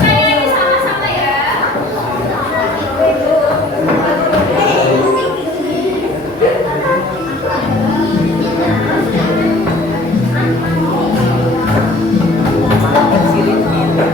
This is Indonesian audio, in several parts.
Kayaknya sama-sama ya. Malah bersilit gitu.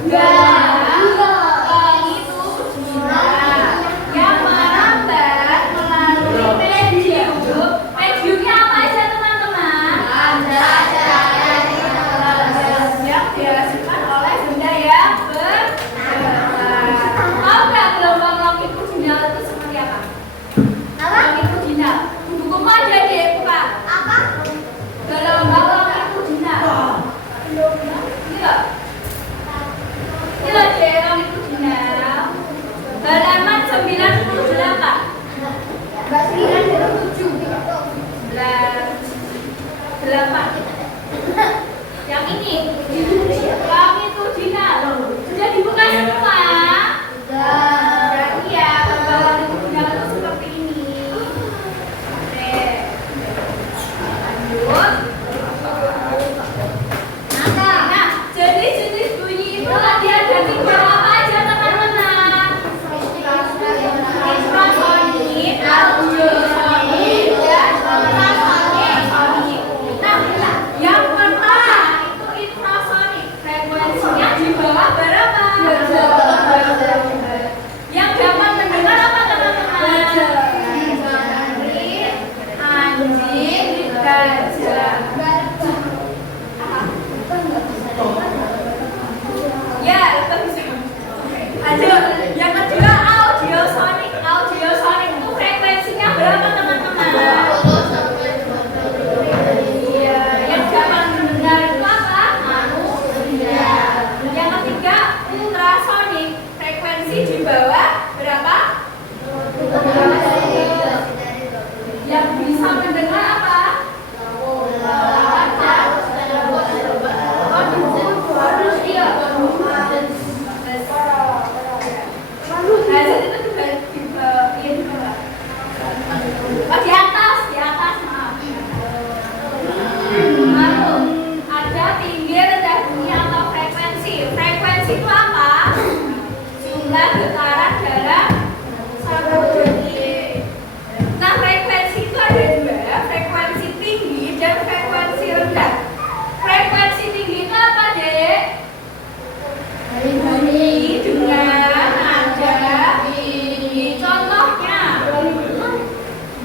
Langit turbina yang merambat melalui medium. Mediumnya apa aja teman-teman? Yang dihasilkan oleh benda yang bergerak. Tahu nggak gelombang longitudinal itu seperti apa? Longitudinal. Bukumu aja deh, buka. Gelombang longitudinal. Ini loh. Ini loh deh, longitudinal. Halaman 98. 8. Yang ini longitudinal. Sudah dibuka semua? Berarti ya gelombang longitudinal itu seperti ini. Oke. Lanjut. Nah, jenis-jenis bunyi itu tadi ada 3 apa aja teman-teman? Infrasonik, ultrasonik, dan ultrasonik. Nah, yang pertama itu infrasonik. Frekuensinya di bawah berapa? Yang gampang mendengar apa teman-teman? Anjing, gajah. Ya, itu bisa. Aduh, yang kedua audiosonik. Audiosonik itu frekuensinya berapa teman-teman? Iya, yang gampang mendengar itu apa? Manusia. Yang ketiga ultrasonik. Frekuensi di bawah berapa? Yang bisa mendengar apa? Di atas, maaf. Lalu ada tinggi, rendah bunyi atau frekuensi. Frekuensi itu apa? Jumlah getaran dalam satu detik. Nah, frekuensi itu ada 2, frekuensi tinggi dan frekuensi rendah. Frekuensi tinggi itu apa, Dek? Bunyi dengan nada tinggi. Contohnya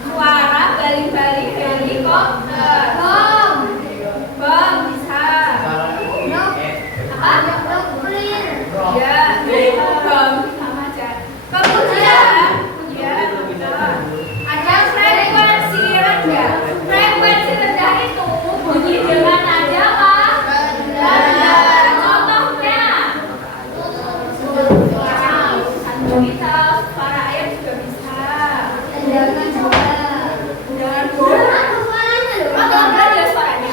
suara baling-baling helikopter. Bom bisa. Apa? Ya, itu bom sama aja. Kemudian ada frekuensi rendah. Frekuensi rendah itu bunyi dengan nada apa? Rendah. Contohnya kita suara ayam juga bisa. Dengan bola. Atau ada suaranya.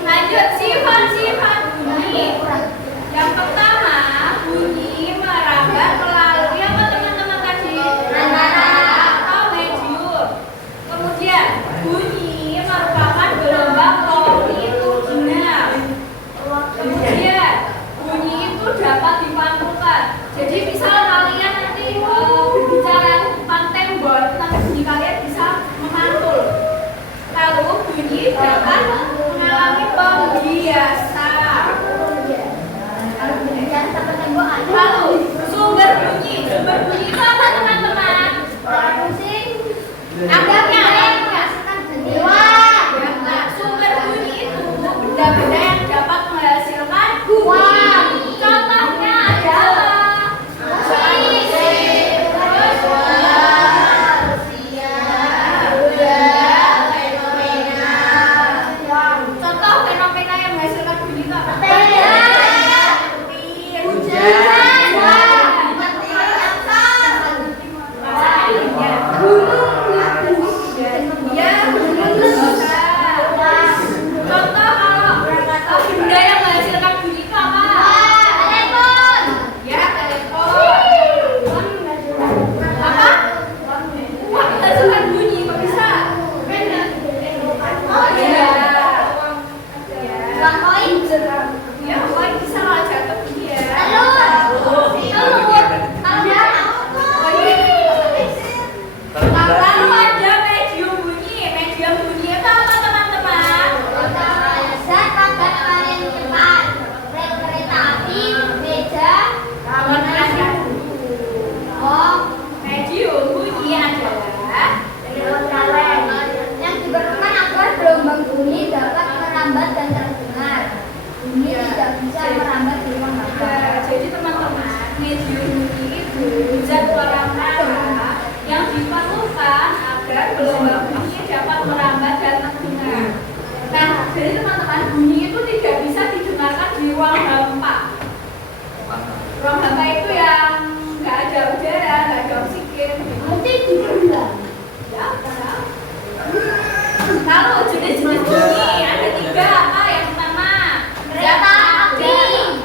Lanjut sifat-sifat bunyi. Yang pertama, bunyi merambat melalui apa teman-teman tadi? Nada atau medium. Kemudian bunyi merupakan gelombang longitudinal. Kemudian bunyi itu dapat dipantulkan. Jadi misal kalian nanti berbicara di depan tembok, nanti bunyi kalian bisa memantul. Lalu bunyi dapat mengalami pembiasaan. Lalu sumber bunyi itu apa teman-teman? Anggapnya nah, sumber bunyi itu benda-benda yang dapat menghasilkan bunyi. Contohnya adalah contoh fenomena yang menghasilkan bunyi itu apa? Contoh kalau benda yang menghasilkan bunyi itu apa? Telepon. Ya, telepon. Apa? Wah, menghasilkan bunyi kok bisa? Oh iya. Uang koin. Ya, koin bisa kalau jatuh bunyi ya. Lalu ada medium bunyi. Medium bunyi itu apa teman-teman? terdengar. Bunyi tidak bisa merambat di ruang hampa. Jadi teman-teman, medium bunyi itu zat suara merah yang diperlukan agar gelombang bunyi dapat merambat dan terdengar. Nah, jadi teman-teman, bunyi itu tidak bisa didengarkan di ruang hampa. Ruang hampa itu yang nggak ada udara, nggak ada oksigen. Nanti dibilang. Ya, bisa. Kalau jenis-jenis bunyi ada 3 apa? Yang pertama, Kereta api.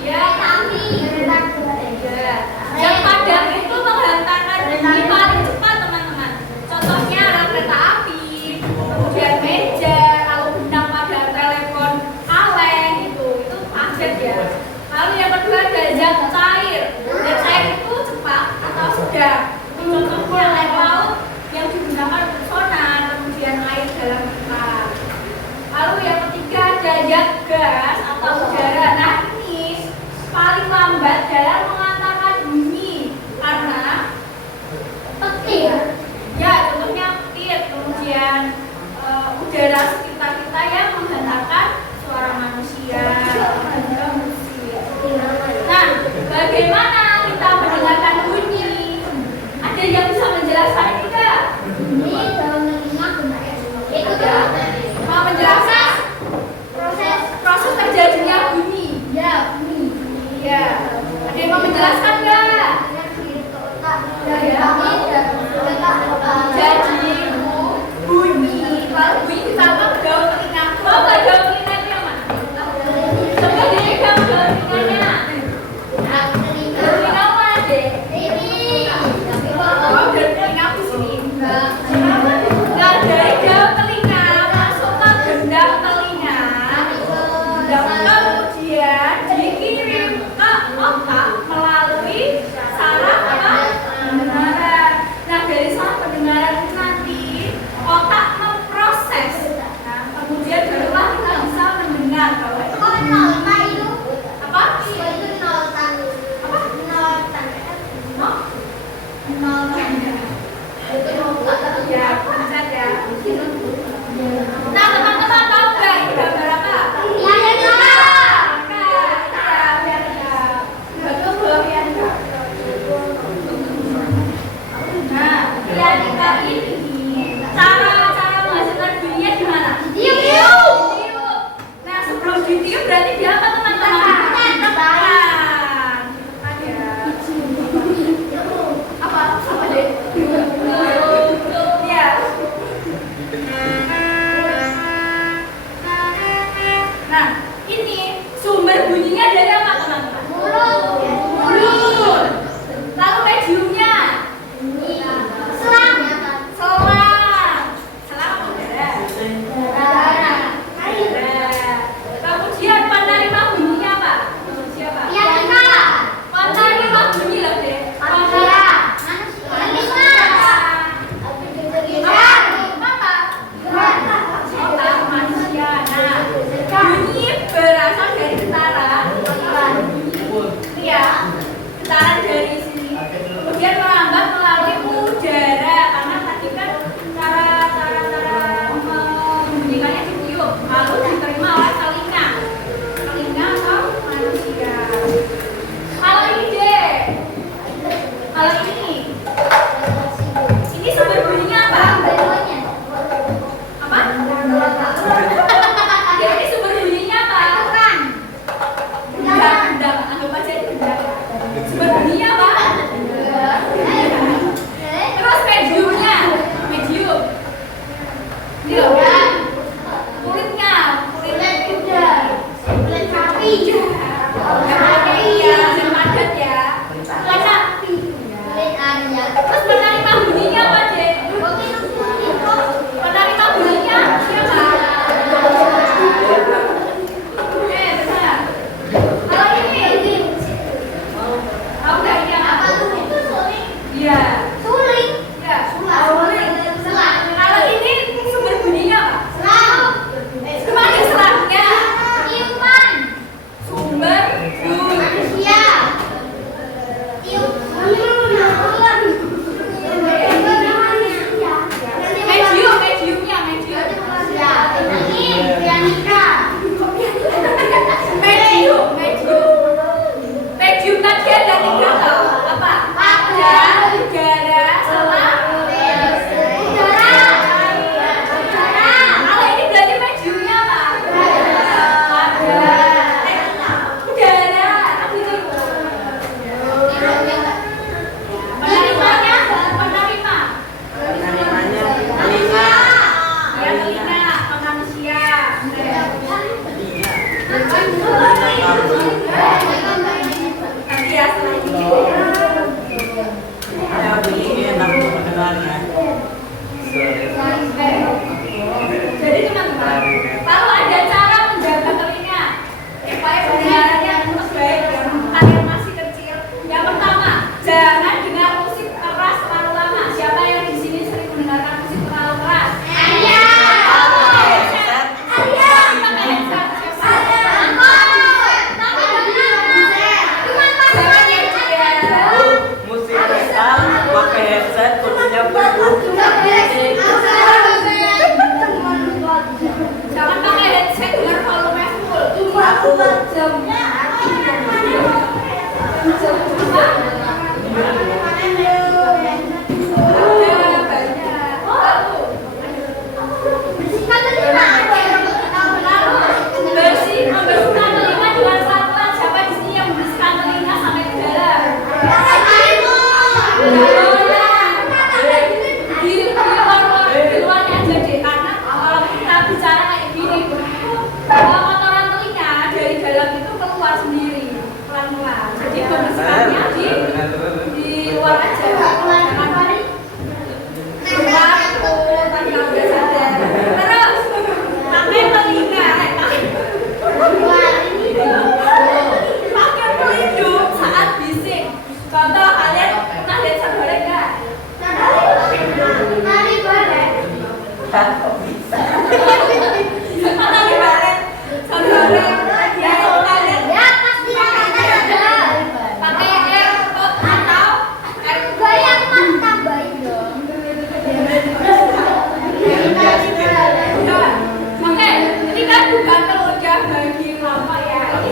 ya, Kereta api. Kereta ada. Yang padam itu menghantarkan bunyi paling cepat teman-teman. Contohnya adalah kereta api, kemudian meja, kalau bentang pada telepon kaleng itu padat ya. Lalu yang kedua ada zat cair. Zat cair itu cepat atau sedang. Contohnya air laut yang digunakan untuk sonar, kemudian air dalam pipa. Lalu yang ketiga ada zat gas atau udara. Nah ini paling lambat dalam mengantarkan bunyi karena petir. ya contohnya petir, kemudian udara sekitar kita yang menghantarkan suara manusia. Nah, bagaimana kita mendengarkan bunyi? Ada yang bisa menjelaskan tidak? Bunyi dalam telinga benar. Itu Mau menjelaskan proses terjadinya bunyi? ya bunyi. Iya. Ada yang mau menjelaskan nggak? Jadi bunyi, lalu bunyi ditangkap ke daun telinga. Mau nggak daun telinganya yang mana? Coba dipegang daun telinganya. Daun telinga mana deh? Oh, daun telinga di sini. Nah, dari daun telinga masuk ke gendang telinga. Dan kemudian dikirim ke otak melalui saraf apa? Pendengaran. Nah, dari saraf pendengaran itu nanti otak memproses. Nah, kemudian barulah kita bisa mendengar. Kalau itu apa? Ya, cacat ya. Nah, teman-teman tahu nggak ini gambar apa? Betul ya. Nah, pianika ini cara menghasilkan bunyinya gimana? Ditiup. Nah, sebelum ditiup berarti dia apa teman-teman? Tekan. Apa? Apa deh? Ya. Nah, ini sumber bunyinya dari apa teman-teman? Mulut. Lalu mediumnya? Selang. Selang apa udara? Kemudian penerima bunyinya apa? Siapa? Penerima bunyi loh deh. Otak manusia. Nah, bunyi berasal dari getaran. Iya, getaran dari sini.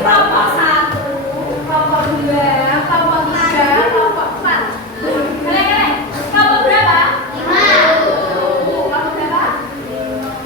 kelompok 1, kelompok 2, kelompok 3, kelompok 4. Kalian, kelompok berapa? 5. Kelompok berapa? 5.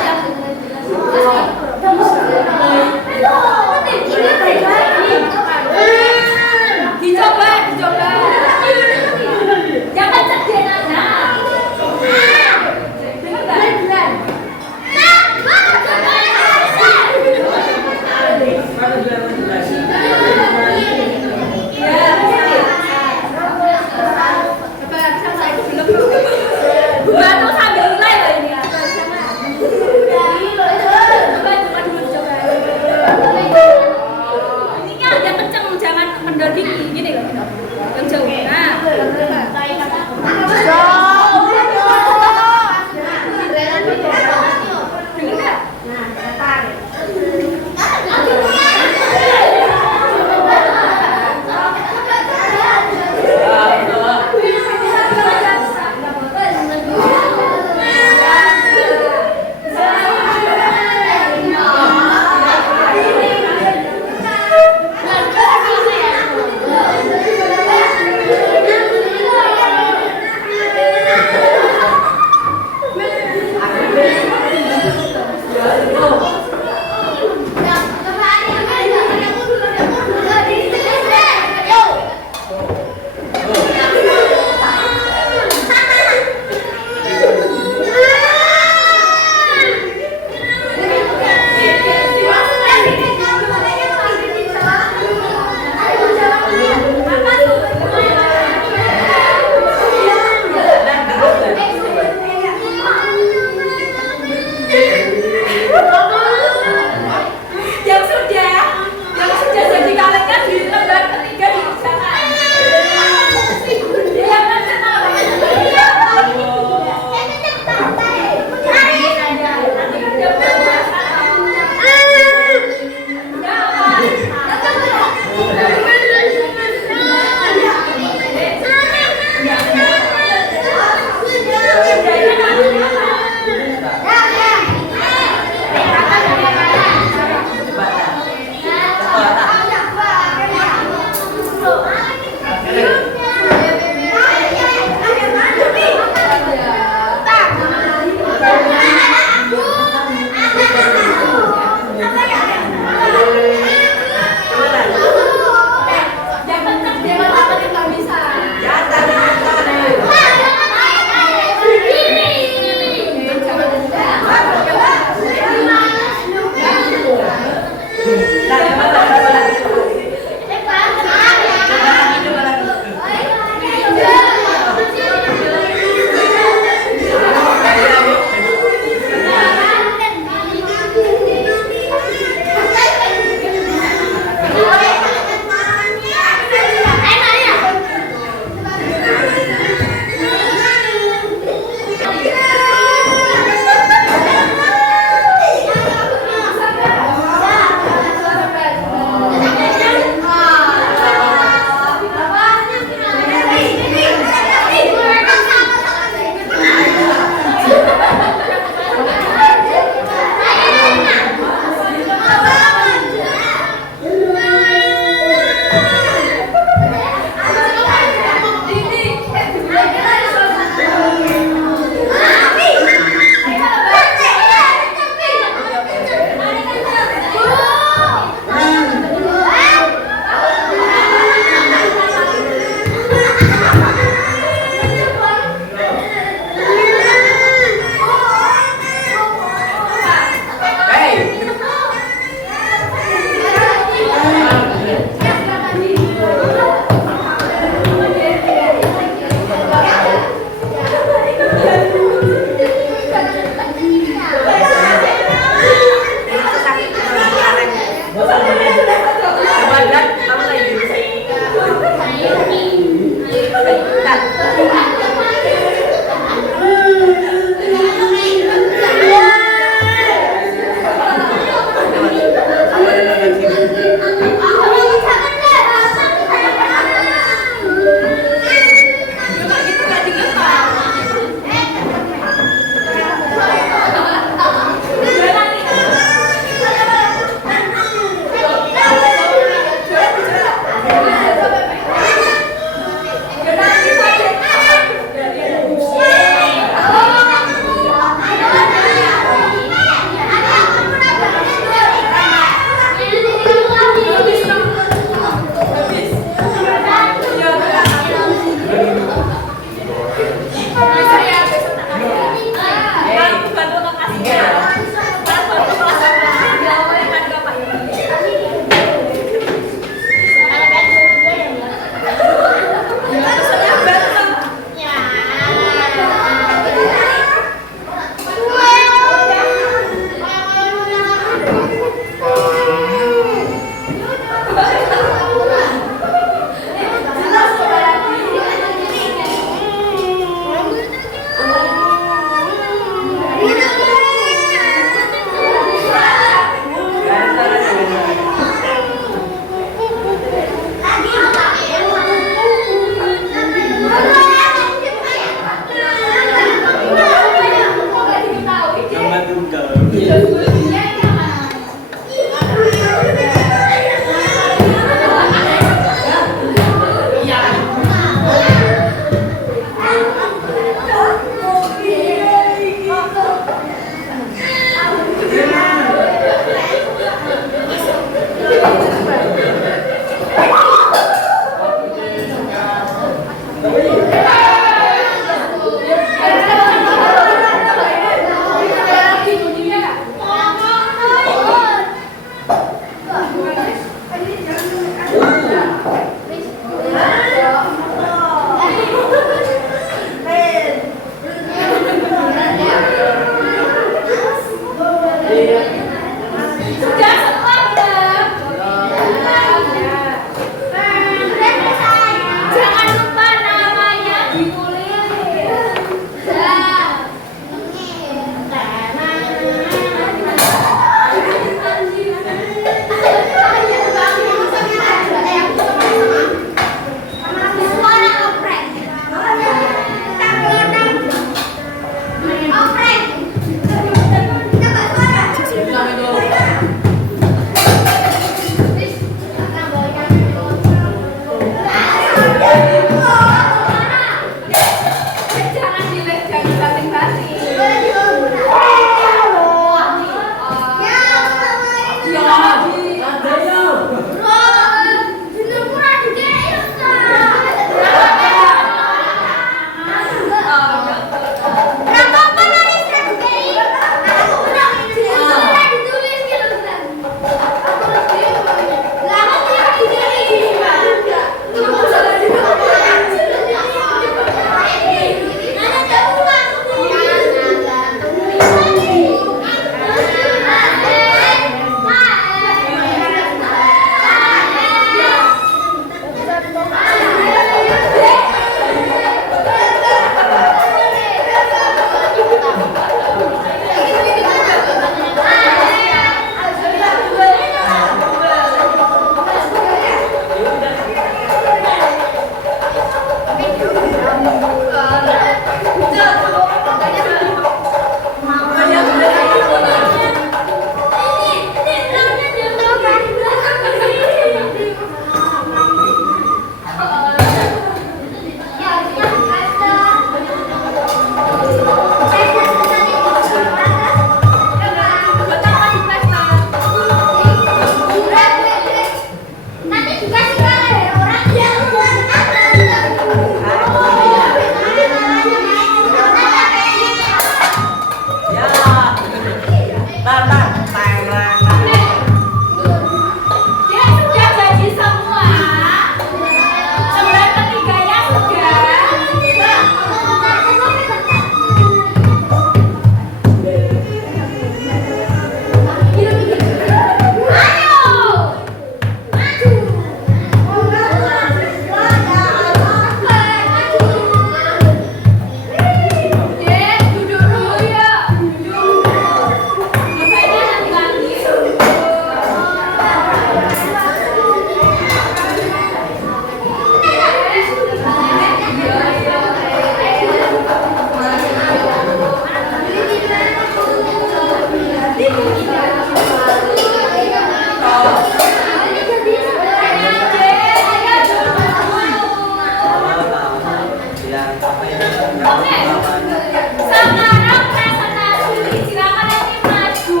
Sekarang presentasi, silakan nanti maju.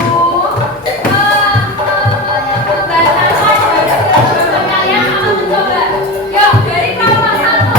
Bacakan jawaban kalian akan mencoba. Yuk, dari kelompok 1.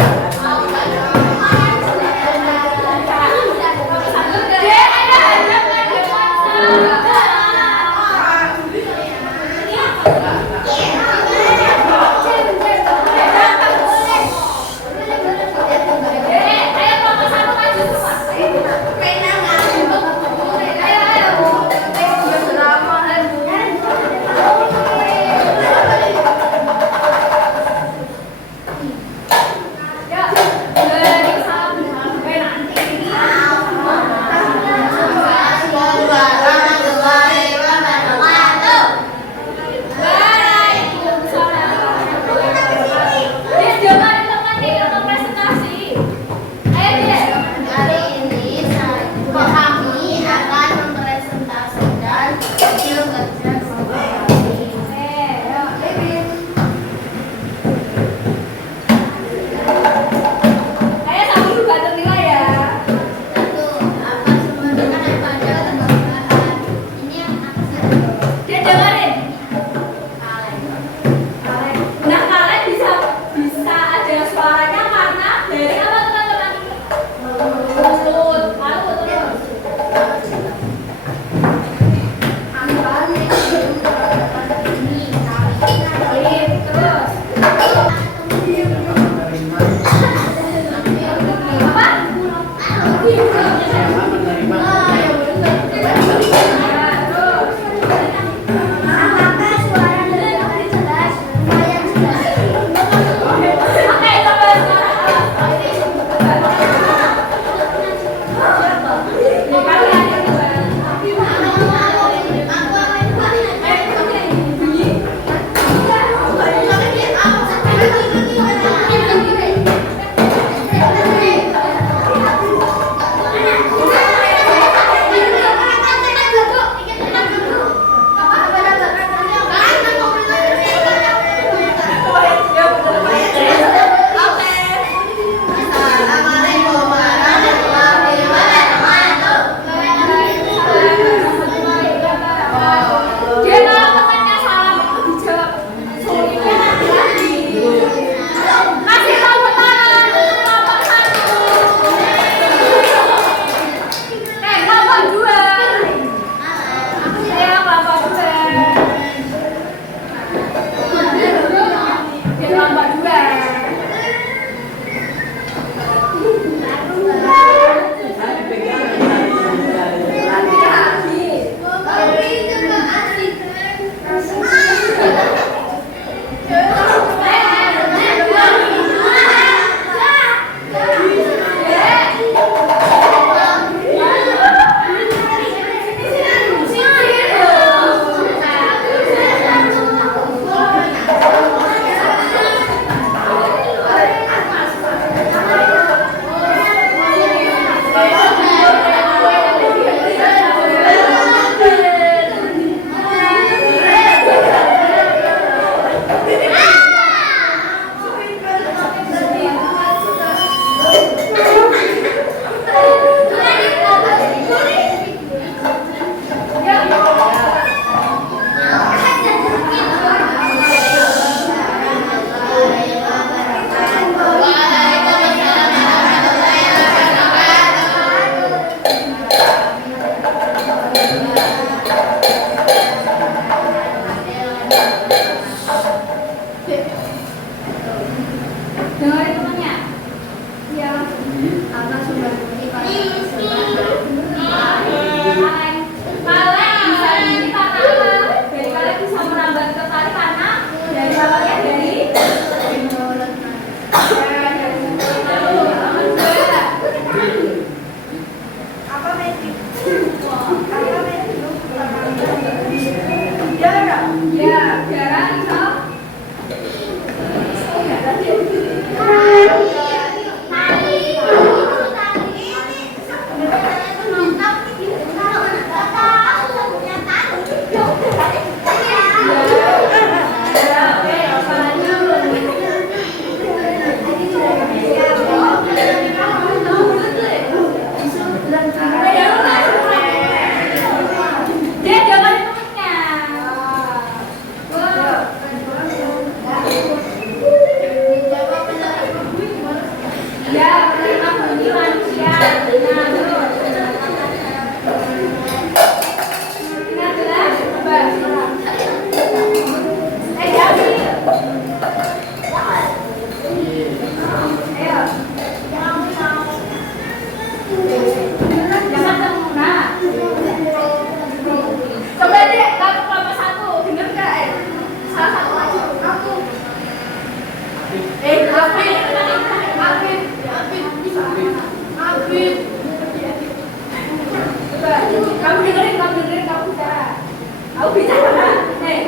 bicara.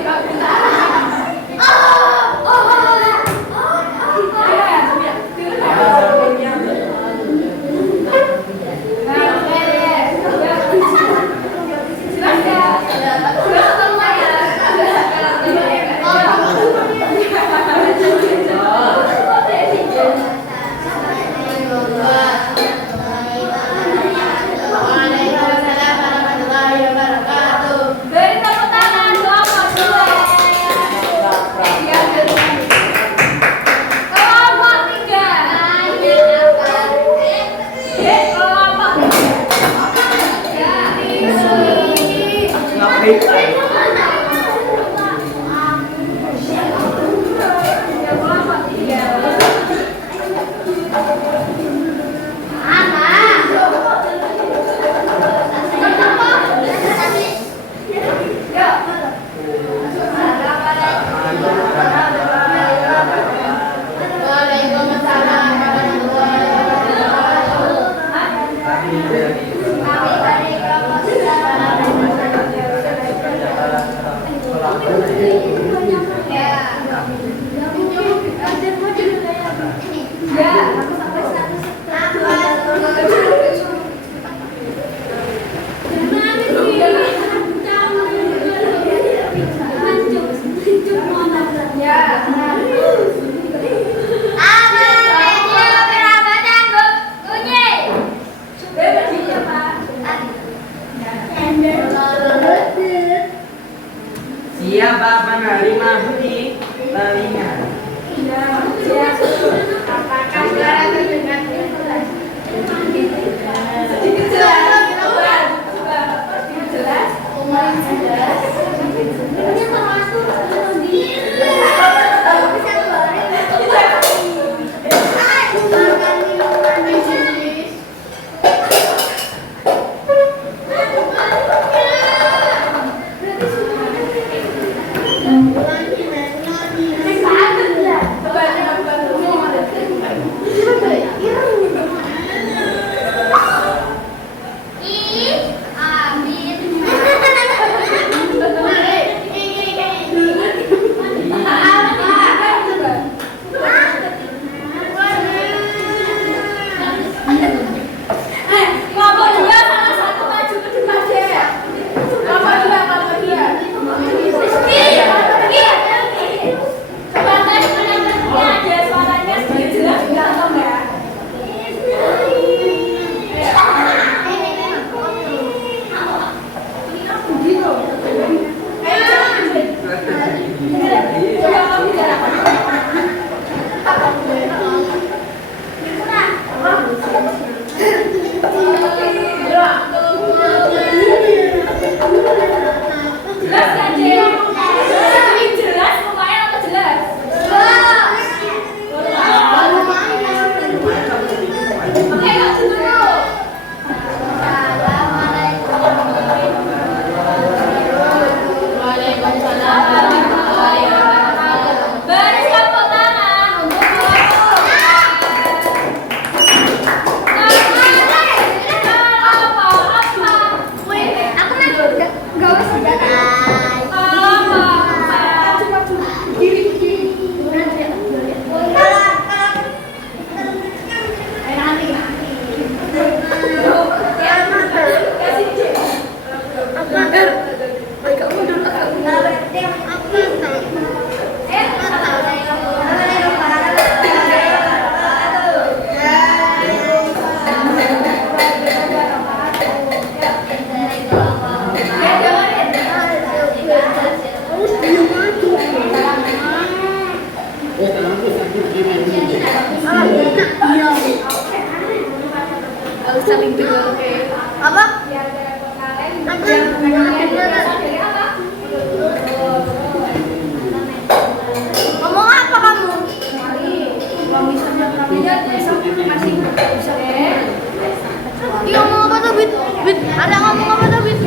Kok bicara. Beri tepuk tangan kelompok dua. Kelompok tiga. Kelompok Siapa penerima budi telinga? Apakah suara terdengar jelas? Sedikit jelas. Jelas? Jelas. Ini termasuk saling dengar. Apa? Ngomong apa kamu? Iya, ngomong apa tuh, Bit? Bit, ada ngomong apa tuh, Bit?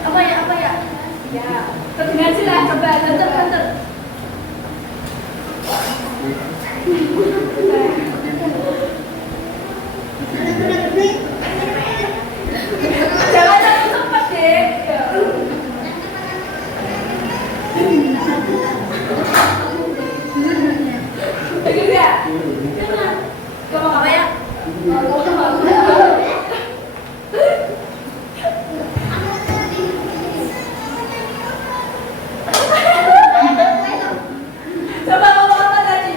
Apa ya? Ya, terdengar jelas, coba bentar. Begitu ya? Kamu apa ya? Coba ngomong apa tadi?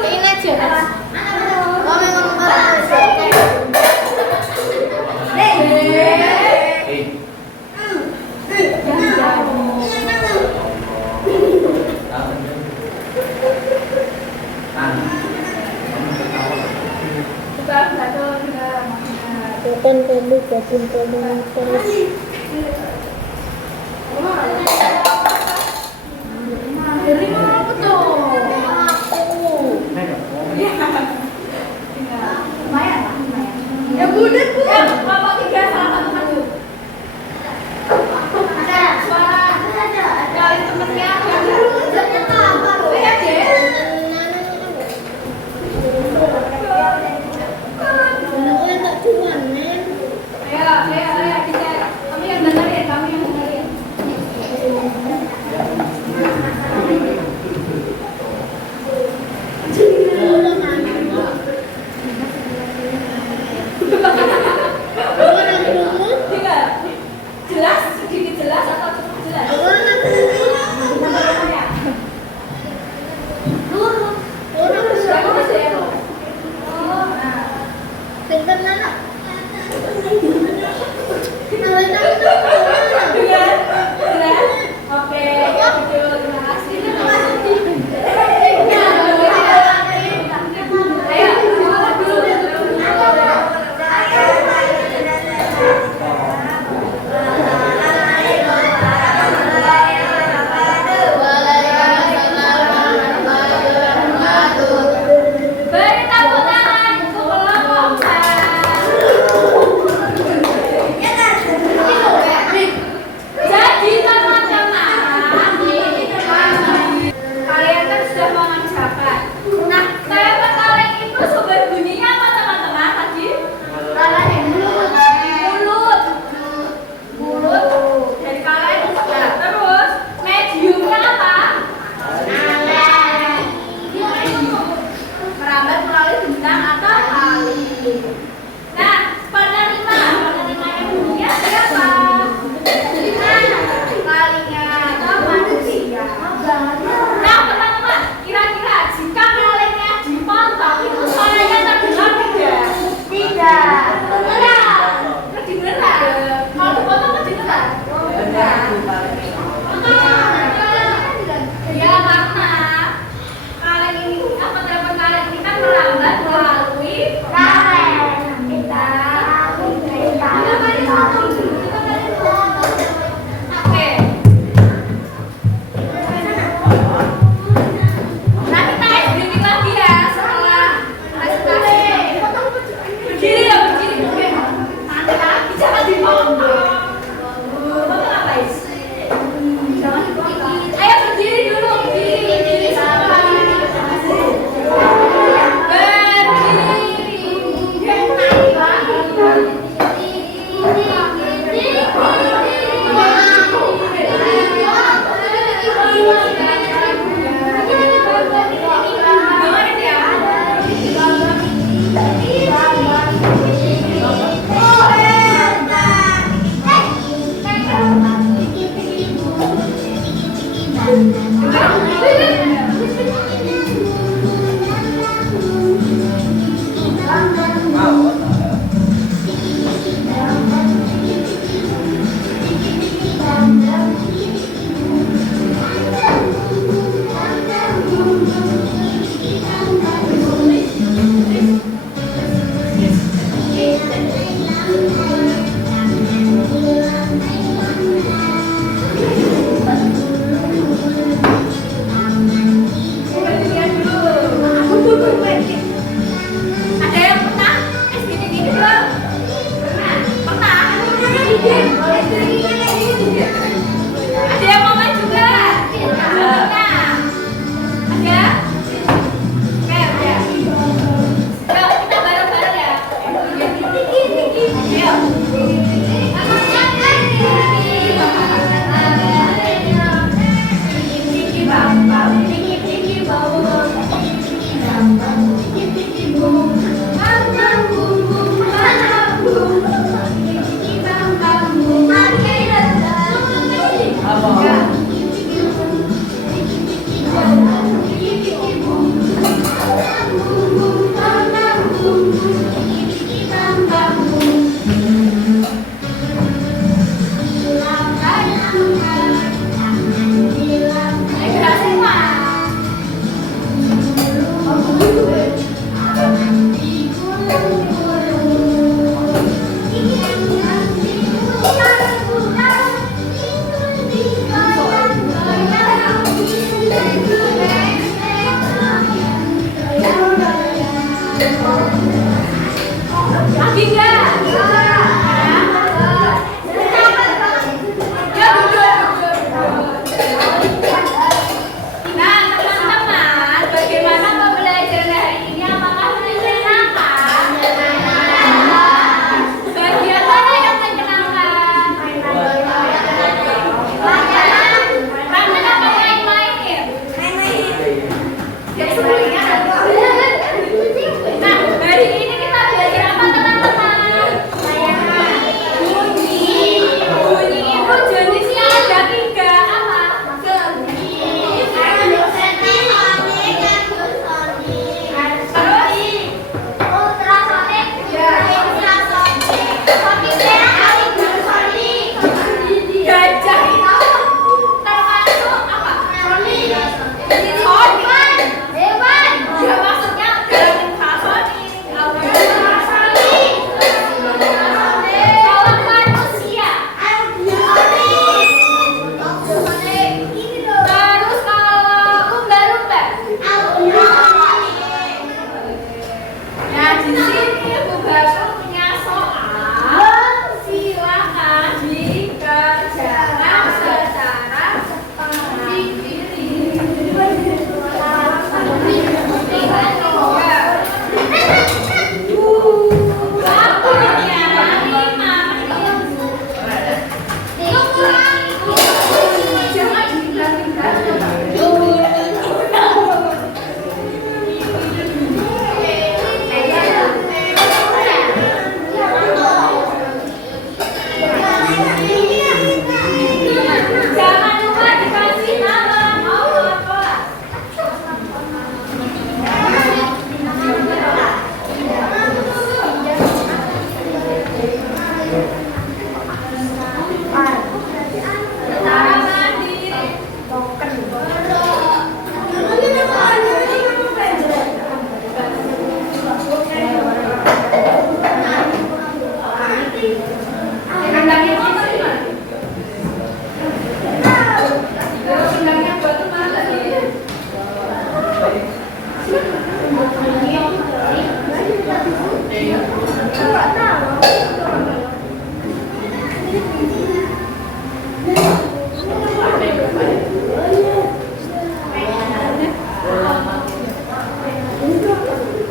Ini aja. Kamu yang ngomong apa? Coba satu dua. Bukan perlu gabung terus. Dari mana aku tuh? Lumayan lah, lumayan. Ya budak bu. Ya, bapak tiga salah satu maju. Suara dari temennya. Lihat deh. Ayo, kita. Kami yang dengerin.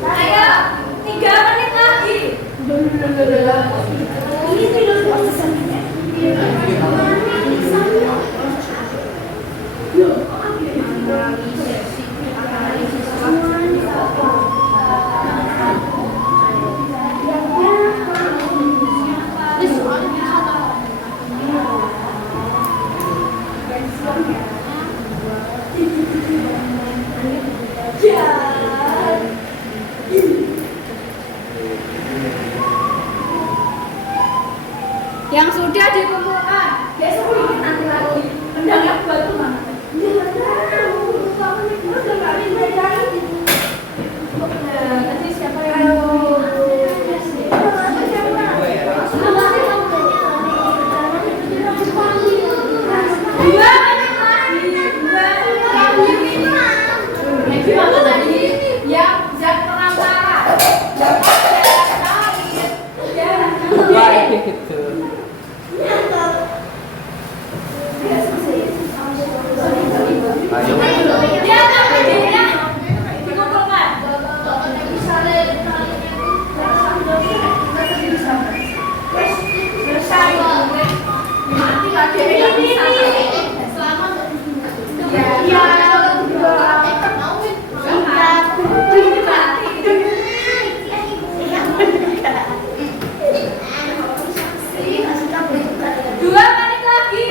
Ayo, 3 menit lagi. Yang sudah dikumpulkan, besok bikin nanti lagi. Pendangnya buat tuh mana? Nanti siapa yang dua menit lagi. Gimana tadi? Yang zat perantara. Baik gitu. Ayo. Dia akan berdirinya dikumpulkan. Mati lah dia yang bisa. Dua menit lagi.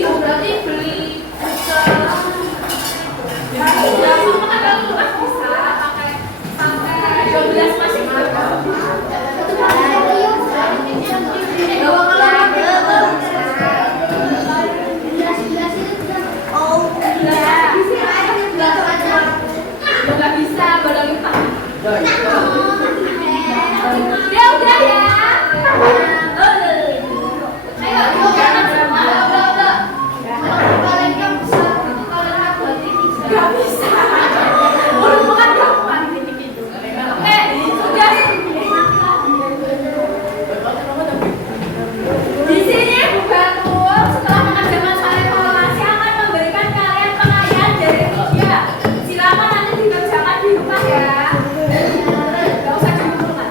Berarti beli sampai 12 masih nggak bisa balangin Pak. Ya udah ya. Ayo, jangan semua. Gak bisa. Bukan gampang. Sudah. Di sini Bu Batul setelah mengerjakan masalah evaluasi akan memberikan kalian pengayaan dari media. Silakan nanti dikerjakan di rumah ya. Gak usah dikumpulkan.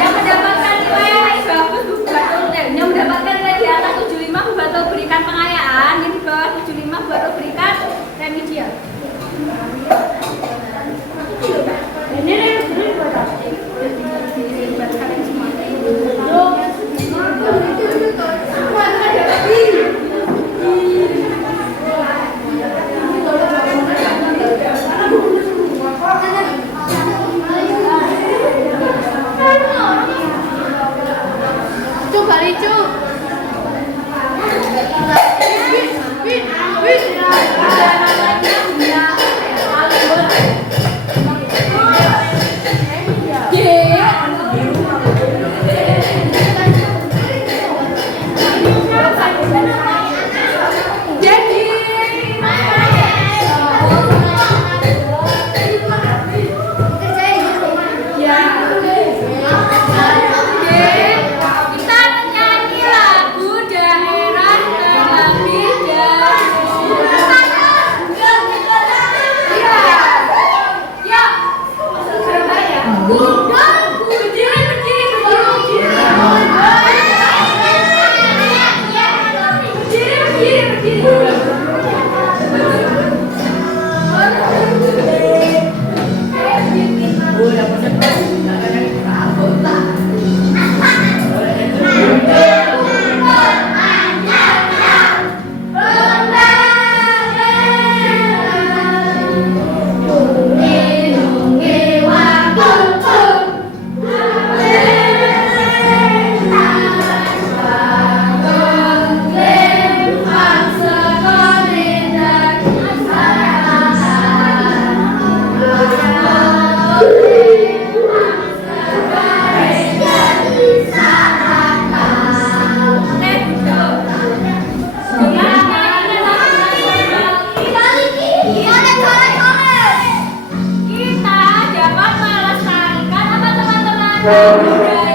Yang mendapatkan nilai bagus Bu Batul, yang mendapatkan nilai di atas 75 Bu Batul berikan pengayaan, yang di bawah 75 Bu Batul berikan remedial. Ini buat kalian semua. Coba Licu. Kita menyanyi budaya